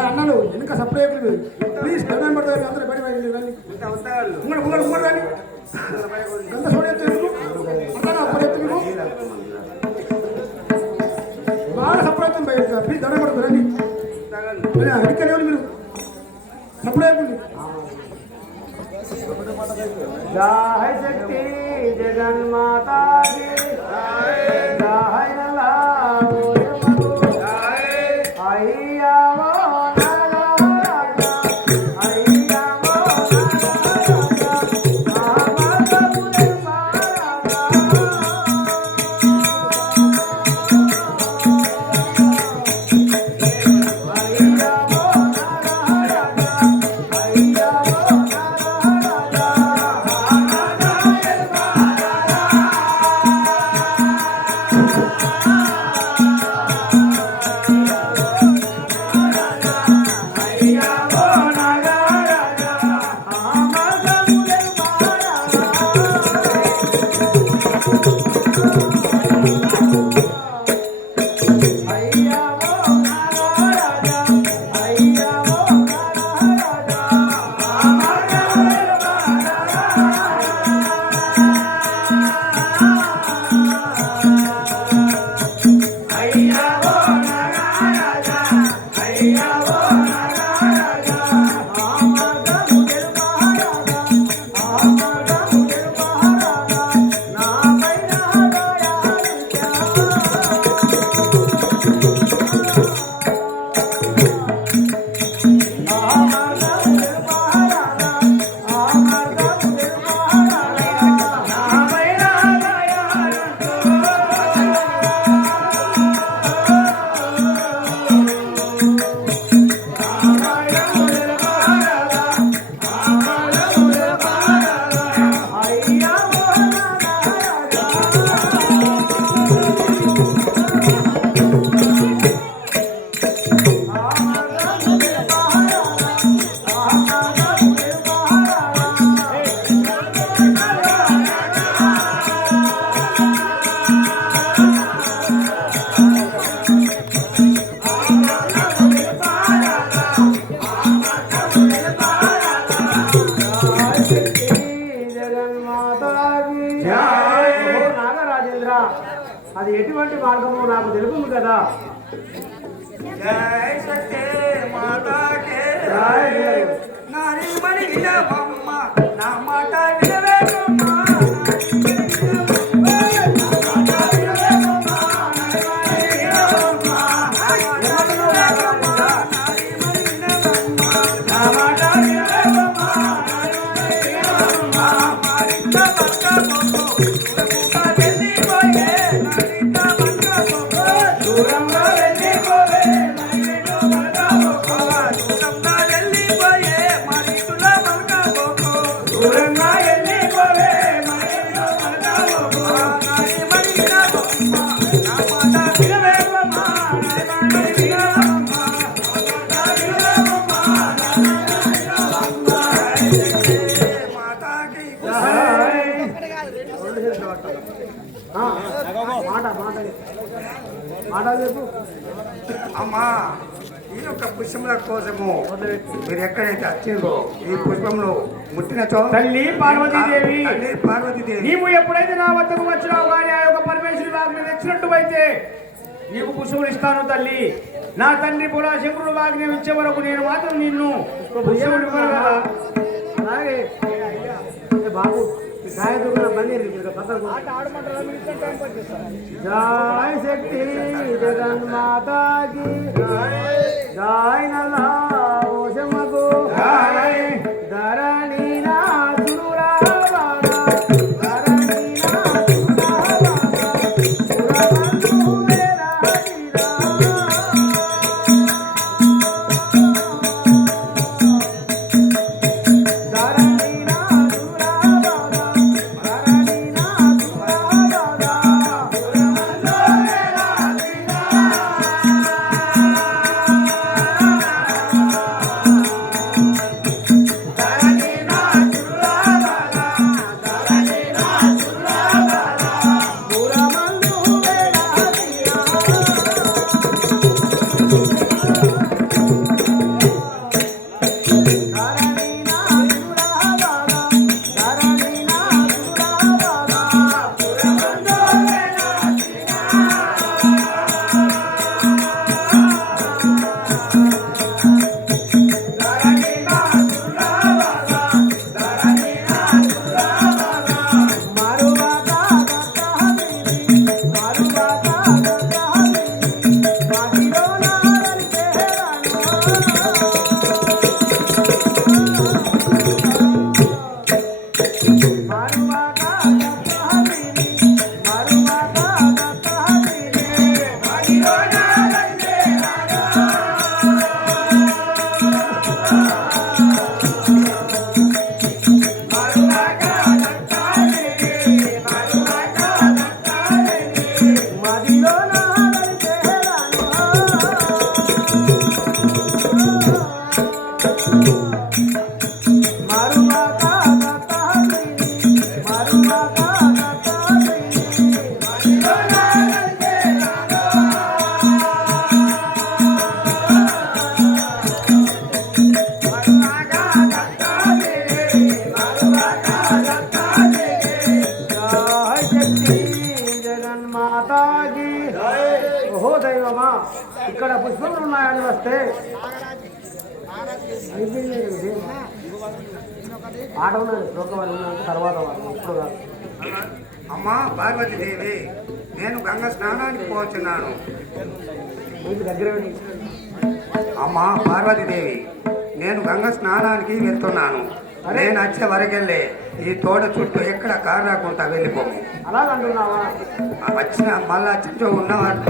అన్నలు వెనుక separate please దండం పడతారు అందరూ బయట గంట చూడెత్తు బాగా సపరేట్ బయట ప్లీజ్ దండం పడతారు వెనుకనే మీరు సపరేట్ जय शक्ति जगन माता की जय नलाओ मधु आइया वो नाराजा आइया वो नाराजा आमद मुझे माराजा आइया वो नाराजा आइया वो అది ఎటువంటి మార్గము నాకు తెలుపుము కదా. జై సత్య మాతాకే నాని మని వినవమ్మ నా మాట వినవేమమ్మ అమ్మా ఈ యొక్క పుష్పముల కోసము మీరు ఎక్కడైతే వచ్చిందో ఈ పుష్పంలో ముట్టినచో తల్లి పార్వతీదేవి నీవు ఎప్పుడైతే నా వద్దకు వచ్చినావు కానీ ఆ యొక్క పరమేశ్వరి వారిని తెచ్చినట్టు అయితే నీకు పుష్పములు ఇస్తాను తల్లి. నా తండ్రి కూడా శంకరుడు వాగ్ని ఇచ్చే వరకు నేను మాత్రం నిన్ను పుష్పములు ఇవ్వను కదా. అలాగే బాబు जय शक्ति जगन माता की जय नलाओ मधु धरणी ना सुरा बाबा धरणी ना सुरा बाबा सुरा मेरा धरणी ना सुरा बाबा धरणी ఓ దైవమా, ఇక్కడ పుష్పములు ఉన్నాయని వస్తే ఆట ఉన్నది శ్లోకం ఉన్నంత తర్వాత ఇప్పుడు కాదు. అమ్మా పార్వతీదేవి, నేను గంగ స్నానానికి పోతున్నాను. మీకు దగ్గర అమ్మా పార్వతీదేవి, నేను గంగ స్నానానికి వెళ్తున్నాను. నేను వచ్చే వరకెళ్ళే ఈ తోట చుట్టూ ఎక్కడ కారు రాకుండా వెళ్ళిపోము. అలాగంటున్నావా? వచ్చిన మళ్ళీ వచ్చి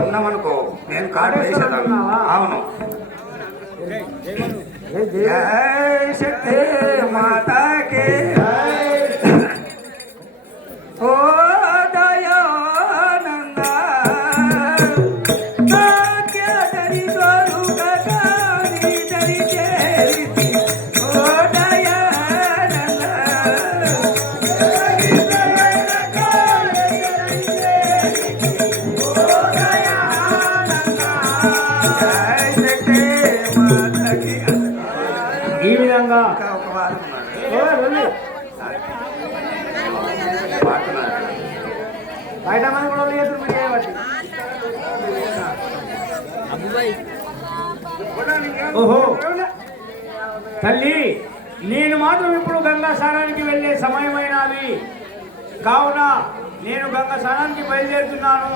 ఉన్నామనుకో, నేను కారు వేసేదాను. అవును. జై శక్తి మాతాకి ఓ దయానంద దరి దోరు గగని దరి చేరి ఓ దయానంద ఈ విధంగా ఒక వారం ఉన్నాడు. పాడుతున్నాడు. బయట మంది కూడా లేదు మీరు చేయబట్టి. ఓహో తల్లి, నేను మాత్రం ఇప్పుడు గంగా స్నానానికి వెళ్ళే సమయమైనది కావున నేను గంగా స్నానానికి బయలుదేరుతున్నాను.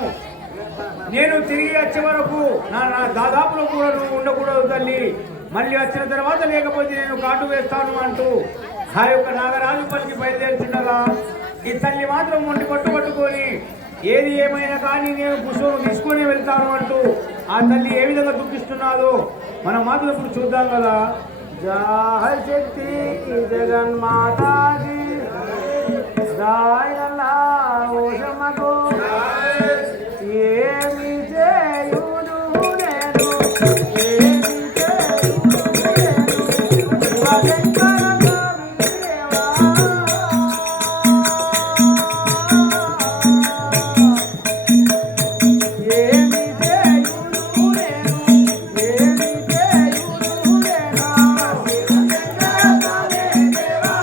నేను తిరిగి వచ్చే వరకు నా దాదాపులో కూడా నువ్వు ఉండకూడదు తల్లి. మళ్ళీ వచ్చిన తర్వాత లేకపోతే నేను కాటు వేస్తాను అంటూ ఆ యొక్క నాగరాజు పలికి బయలుదేరుతుండగా ఈ తల్లి మాత్రం ఒంటి పట్టుకొని ఏది ఏమైనా కానీ నేను పుష్పం తీసుకొని వెళ్తాను అంటూ ఆ తల్లి ఏ విధంగా దుఃఖిస్తున్నాదో మనం మాత్రం ఇప్పుడు చూద్దాం కదా. జై శక్తి జగన్మాతాజీ జై ఓషమకు ఏమి చేయుదు నేను ఏమి చేయుదు నేను శివశంకర దేవా. ఏమి చేయుదు నేను ఏమి చేయుదు నేను శివశంకర దేవా.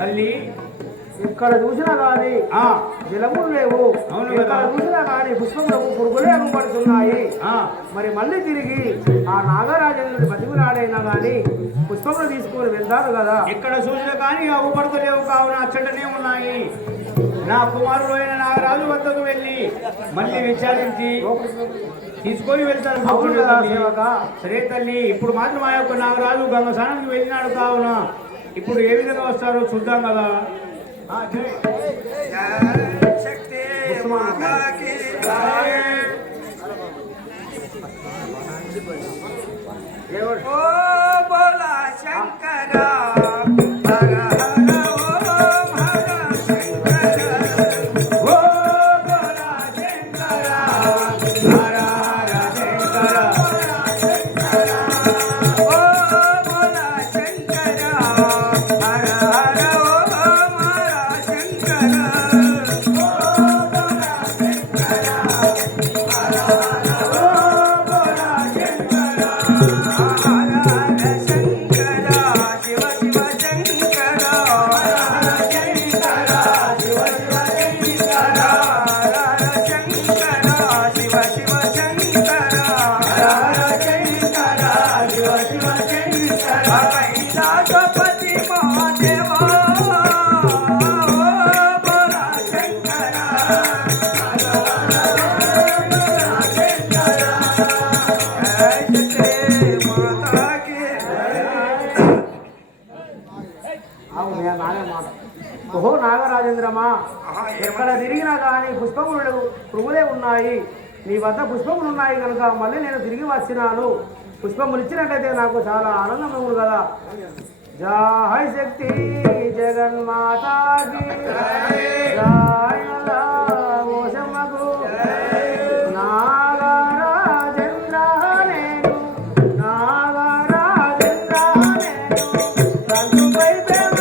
తల్లి ఎక్కడ చూసినా కానీ ఆ జలములు లేవు. అవును ఎక్కడ కదా. చూసినా కానీ పుష్పములకు పురుగులే అమ్ముపడుతున్నాయి. ఆ మరి మళ్ళీ తిరిగి ఆ నాగరాజేంద్రుడి బతిమిలాడైనా కానీ పుష్పములు తీసుకొని వెళ్తారు కదా. ఎక్కడ చూసినా కానీ అవ్వబడతలేవు కావున అచ్చటనే ఉన్నాయి. నా కుమారుడు అయిన నాగరాజు వద్దకు వెళ్ళి మళ్ళీ విచారించి తీసుకొని వెళ్తాను. అవును కదా సేవక. సరే తల్లి, ఇప్పుడు మాత్రం ఆ యొక్క నాగరాజు గంగ స్నానానికి వెళ్ళినాడు కావున ఇప్పుడు ఏ విధంగా వస్తారో చూద్దాం కదా. జై. శక్తి మాతాకి ఓ బోలా శంకర హర హర ఓం హర శంకర ఓ బోలా శంకర హర హర శంకర ఓ బోలా శంకర హర హర ఓం హర శంకర ఓహో నాగరాజేంద్రమా, ఎక్కడ తిరిగినా కానీ పుష్పములు పురుగులే ఉన్నాయి. నీ వద్ద పుష్పములు ఉన్నాయి కనుక మళ్ళీ నేను తిరిగి వచ్చినాను. పుష్పములు ఇచ్చినట్టయితే నాకు చాలా ఆనందం కదా. జై శక్తి జగన్మాతాకి జై ఓషమ్మకు నాగరాజేంద్ర నేను నాగరాజేంద్ర నేను తండ్రిపై ప్రేమ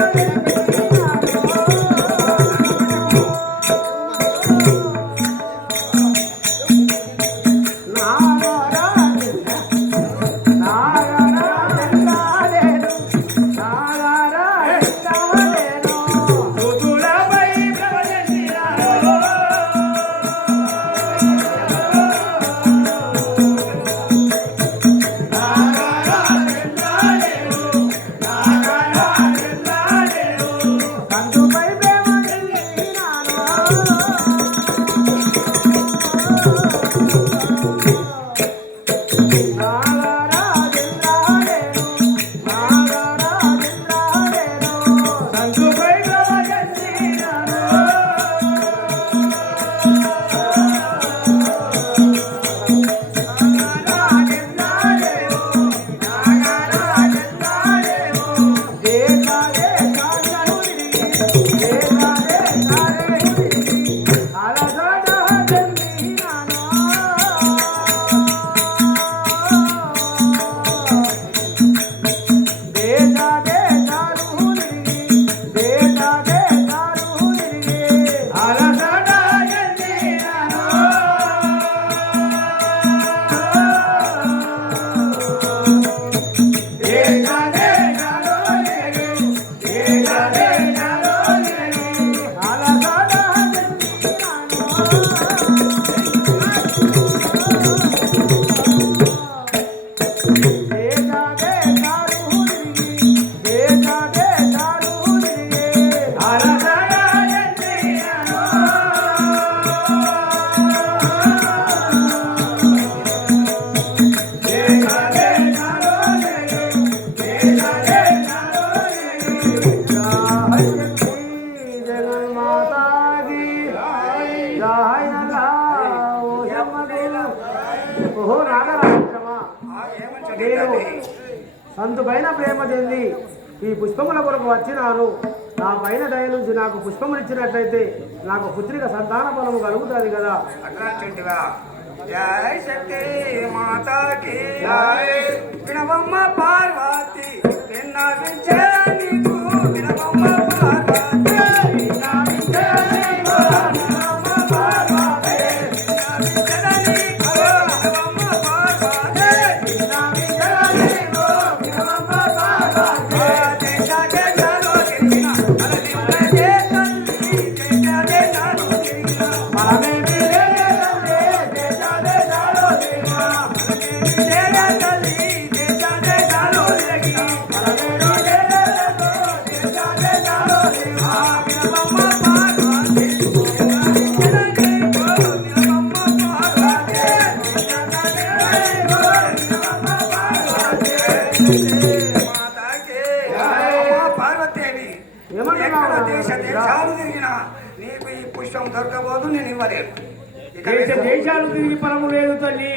సంతుపైన ప్రేమ చెంది ఈ పుష్పముల కొరకు వచ్చినాను. నా పైన దయ నుంచి నాకు పుష్పములు ఇచ్చినట్లయితే నాకు పుత్రిక సంతాన ఫలము కలుగుతుంది కదా. అట్లాంటివా జై శక్తి మాతాకి జై వినవమ్మ పార్వతి విన్నవించరా నీకు వినవమ్మ పార్వతి విన్నవించరా నీకు వినవమ్మ పార్వతి విన్నవించరా నీకు వినవమ్మ పార్వతి విన్నవించరా నీకు వినవమ్మ పార్వతి దేశ దేశలో తిరిగిన దేశాలు తిరిగినా నీకు ఈ పుష్పం దొరకబోదు, నేను ఇవ్వలేను. దేశాలు తిరిగి ఫలము లేదు తల్లి.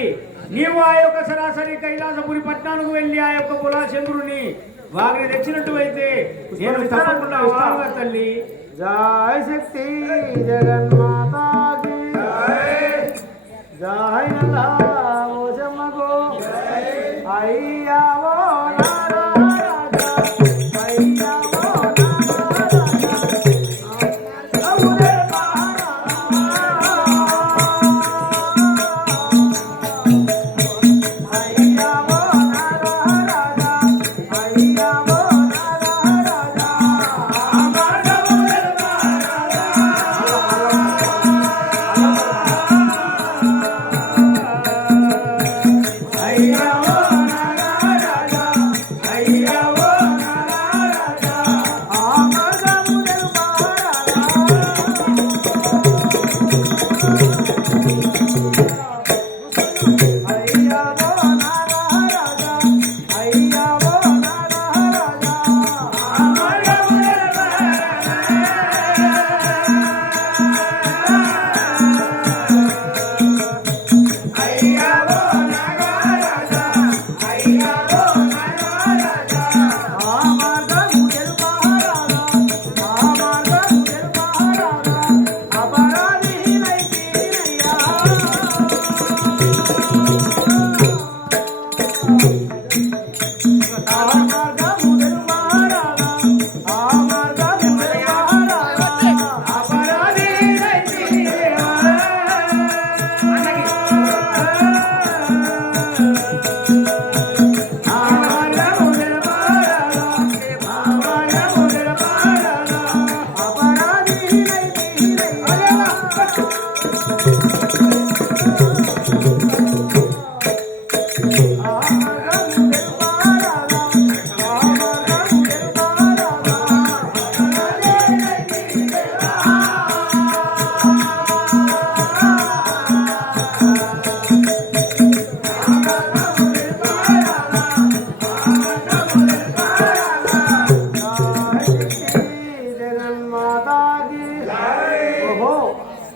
నీవు ఆ యొక్క సరాసరి కైలాసపురి పట్టణానికి వెళ్ళి ఆ యొక్క బులాశంకరుని వారిని తెచ్చినట్టు అయితే నేను తప్పకుండా వస్తానుగా తల్లి. జై శక్తి జగన్మాతా కీ జై నల్లా ఓజమ్మగో అయ్యావో నారాజా అయ్యావో నారాజా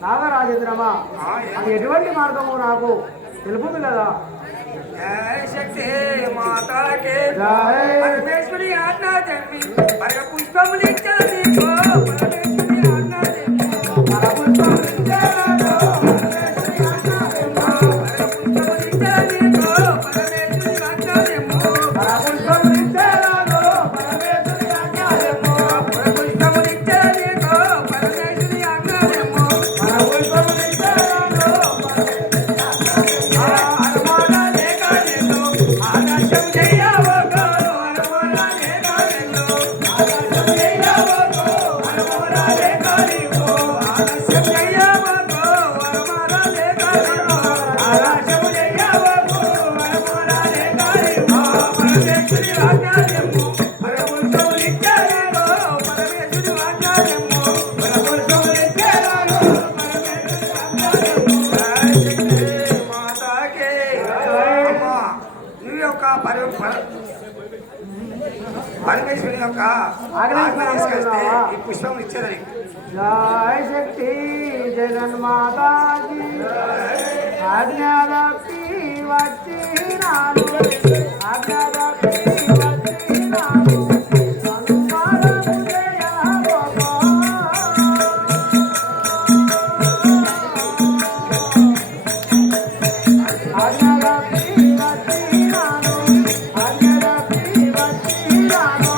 నాగరాజేంద్రమా అది ఎటువంటి మార్గము నాకు తెలుపుతుంది కదా. జై శక్తి మాతాకే జై. పరమేశ్వరి ఆజ్ఞా జన్మి పరమ పుష్పములు ఇచ్చల నీకు పరమేశ్వరి ఆజ్ఞా జన్మి పరమ పుష్పములు ఇచ్చల పరమేశ్వరి ఆజ్ఞా జన్మి పరమ పుష్పములు ఇచ్చల నీకు పరమేశ్వరి ఆజ్ఞా జన్మి పరమ పుష్పములు ఇచ్చల పరమేశ్వరి ఆజ్ఞా జన్మి పరమ పుష్పములు ఇచ్చల నీకు పరమేశ్వరి ఆజ్ఞా జన్మి పరమ పుష్పములు ఇచ్చల పరమేశ్వరి యొక్క ఆజ్ఞాస్తే ఈ పుష్పం ఇచ్చేదని. జై శక్తి జగన్మాతా కీ ఆజ్ఞాదప్పి వచ్చినాను ఆజ్ఞాదప్పి వచ్చినాను అనుమానము చేయబోకు. ఆజ్ఞాదప్పి వచ్చినాను ఆజ్ఞాదప్పి వచ్చినాను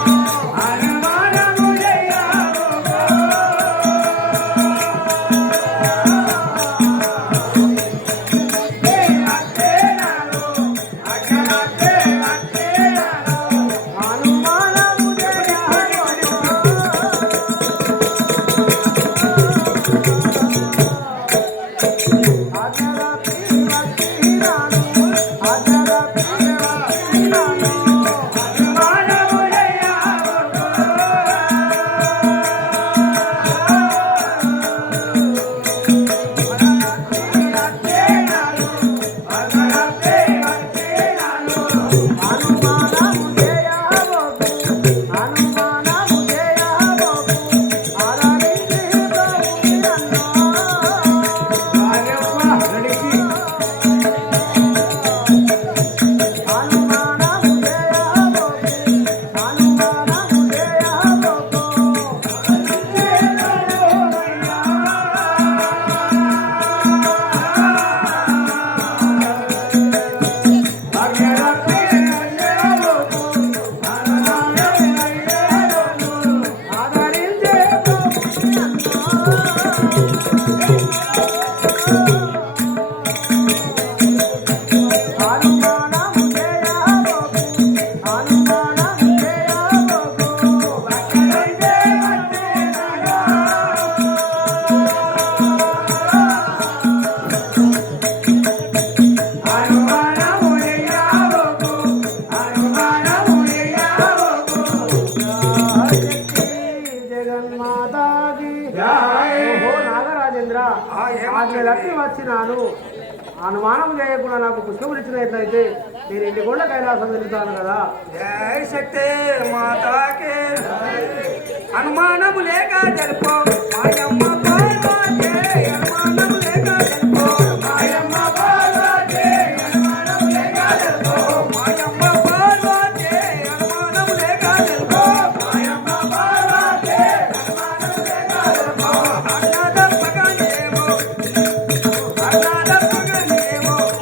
అనుమానము చేయబోకు. అజ్ఞాదప్పి అది లక్ష్మి వచ్చినాను. అనుమానం చేయకుండా నాకు పుష్పములు ఇచ్చినట్లయితే నేను ఇంటి కూడా కైలాసం వెళ్తాను కదా. జై శక్తి మాతాకే అనుమానము లేక తెలుపో మాయమ్మ పార్వతే అనుమానము లేక తెలుపో మాయమ్మ పార్వతే అనుమానము లేక తెలుపో మాయమ్మ పార్వతే అనుమానము లేక తెలుపో మాయమ్మ పార్వతే అనుమానము లేక తెలుపో అన్నద పగనేమో అన్నద పగనేమో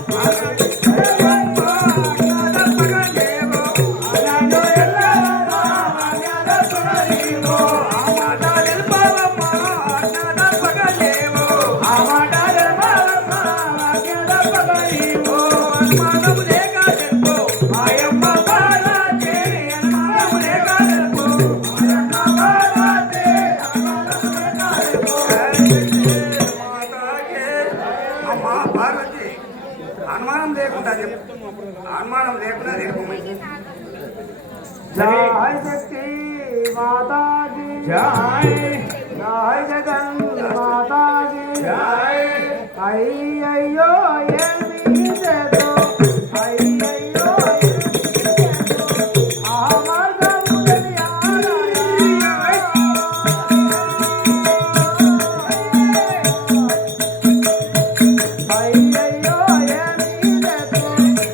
అనుమానం లేకుండా చెప్పు అనుమానం లేకుండా తెలుపమని జై శక్తి మాతాజీ జై జై జగన్ మాతాజీ అయ్యయ్యో ఏమి చేదో అయ్యయ్యో ఆ మార్గము అయ్యయ్యో ఏమి చేదో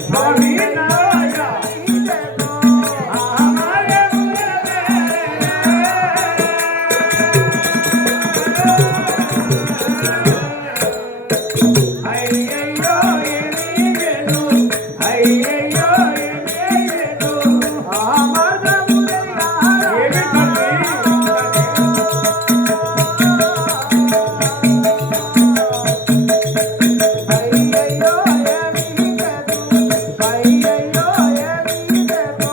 స్వామి నారాయణ అయ్యయ్యో ఏమి చేదు అయ్యయ్యో ఏమి చేదు ఆ మార్గము ఏమి తల్లి అయ్యయ్యో ఏమి చేదో అయ్యయ్యో ఏమి చేదో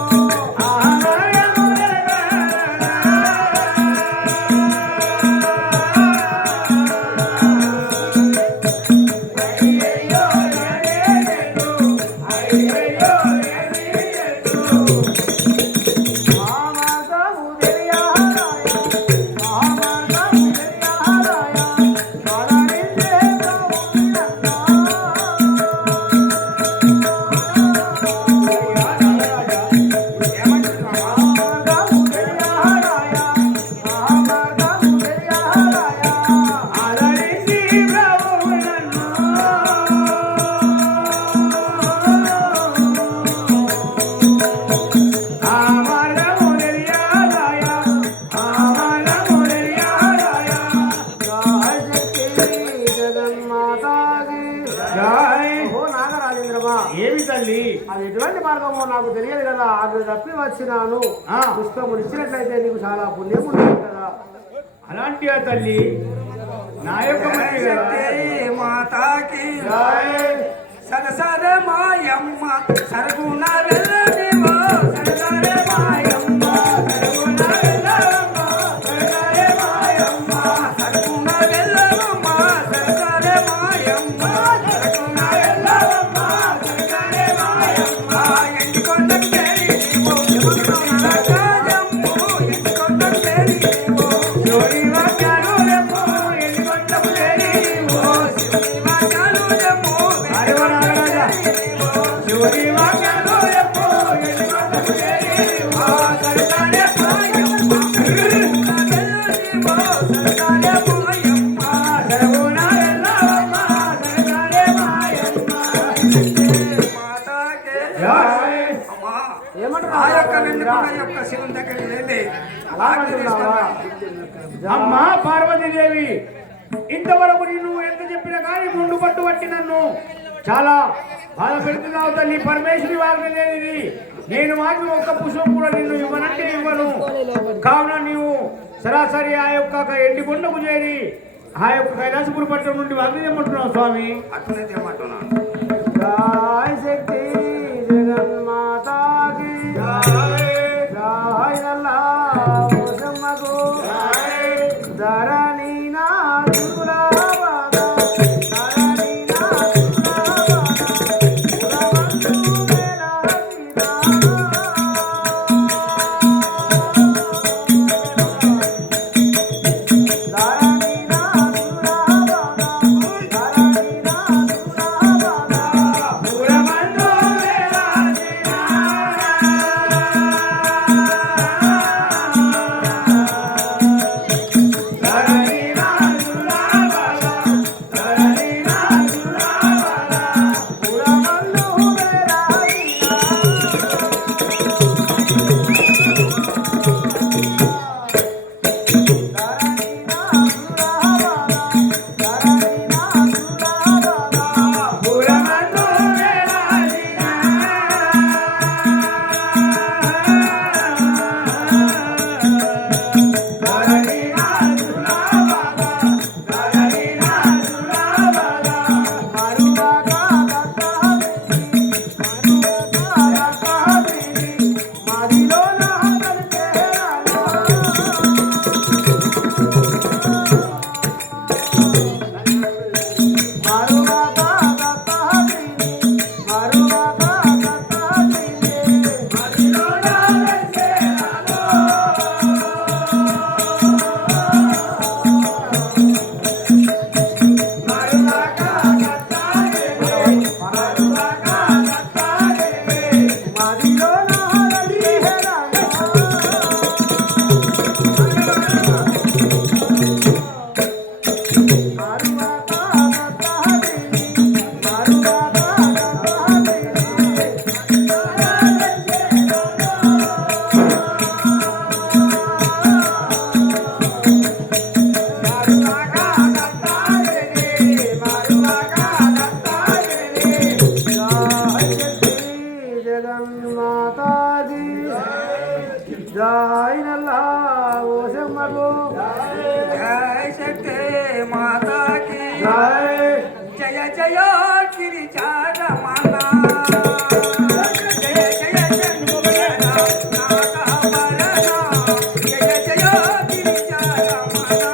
ఏమి తల్లి అది ఎటువంటి మార్గమో నాకు తెలియదు కదా. అది తప్పి వచ్చినాను. ఆ. పుష్పములు ఇచ్చినట్లయితే నీకు చాలా పుణ్యం ఉంటుంది కదా. అలాంటి ఆ తల్లి నా యొక్క మంచి కదా. శక్తి మాతాకి జై సరసర మాయమ్మ సరుగుణ వెళ్ళదేవో సరసర మాయమ్మ సరుగుణ వెళ్ళవమ్మ సరసర మాయమ్మ సరుగుణ వెళ్ళవమ్మ సరసర మాయమ్మ సరుగుణ వెళ్ళవమ్మ సరసర మాయమ్మ ఎండికొండ కేరివో రాజమ్ము ఎండికొండ కేరివో జోడి వాక్యాలు రేపు ఎన్నికొండపు లేనివో. శివుని వాక్యాలు జమ్ము హరివరాజా. జోడి వాక్యాలు రేపు ఎన్నికొండపు లేనివో. సరసర మాయమ్మ వెళ్ళదేవో సరసర మాయమ్మ సరుగుణ వెళ్ళవమ్మ సరసరే మాయమ్మ. మాతాకే జై అమ్మా ఏమంటారు ఆ యొక్క వెన్నుకొండ యొక్క శివుని దగ్గరికి వెళ్ళి అలా అంటున్నావా? అమ్మా పార్వతీదేవి, ఇంతవరకు నిన్ను ఎంత చెప్పినా కానీ ముందు పట్టు పట్టి నన్ను చాలా బాధ పెడుతున్నావు తల్లి. పరమేశ్వరి వారిని లేనిది నేను మాత్రం ఒక్క పుష్పం కూడా నిన్ను ఇవ్వనంటే ఇవ్వను. కావున నీవు సరాసరి ఆ యొక్క ఎండి కొండకు చేరి ఆ యొక్క కైలాసపురి పట్టణం నుండి వారిని తెమ్మంటున్నావు స్వామి. అట్లనే తెమ్మంటున్నాను. జై శక్తి జగన్మాతాకి జై నల్లా పోషమ్మకు ధరణి నాథులా బాగా ధరణి నాథులా బాగా ఉరవంతు వేలాసినా ధరణి నాథులా బాగా ధరణి జాయ్ నల్లా ఓసమ్మకు జయ శక్తి మాతాకి జాయ్ జయ జయ గిరిజాడ మాతా జయ జయ జన్మగణ నాగభరణ జయ జయ గిరిజాడ మాతా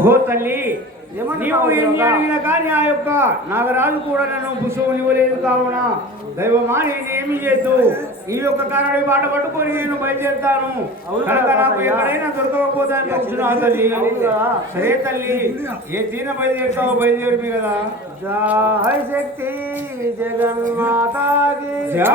ఓ తల్లి ఏమన్నా నీవు ఎన్ని కావురా? అడిగినా కానీ ఆ యొక్క నాగరాజు కూడా నన్ను పుష్పం ఇవ్వలేదు కావున దైవమా నేనేమి చేద్దు ఈ యొక్క కారణం బాట పట్టుకొని నేను బయలుదేరుతాను అవును కనుక కదా, నాకు అయ్యా. ఎక్కడైనా దొరకకపోతాను వచ్చిన తల్లి అవును కదా. సరే తల్లి ఏ తీన బయలుదేరుతావో బయలుదేరి కదా జాయ్ శక్తి జగన్మాతాకి జయ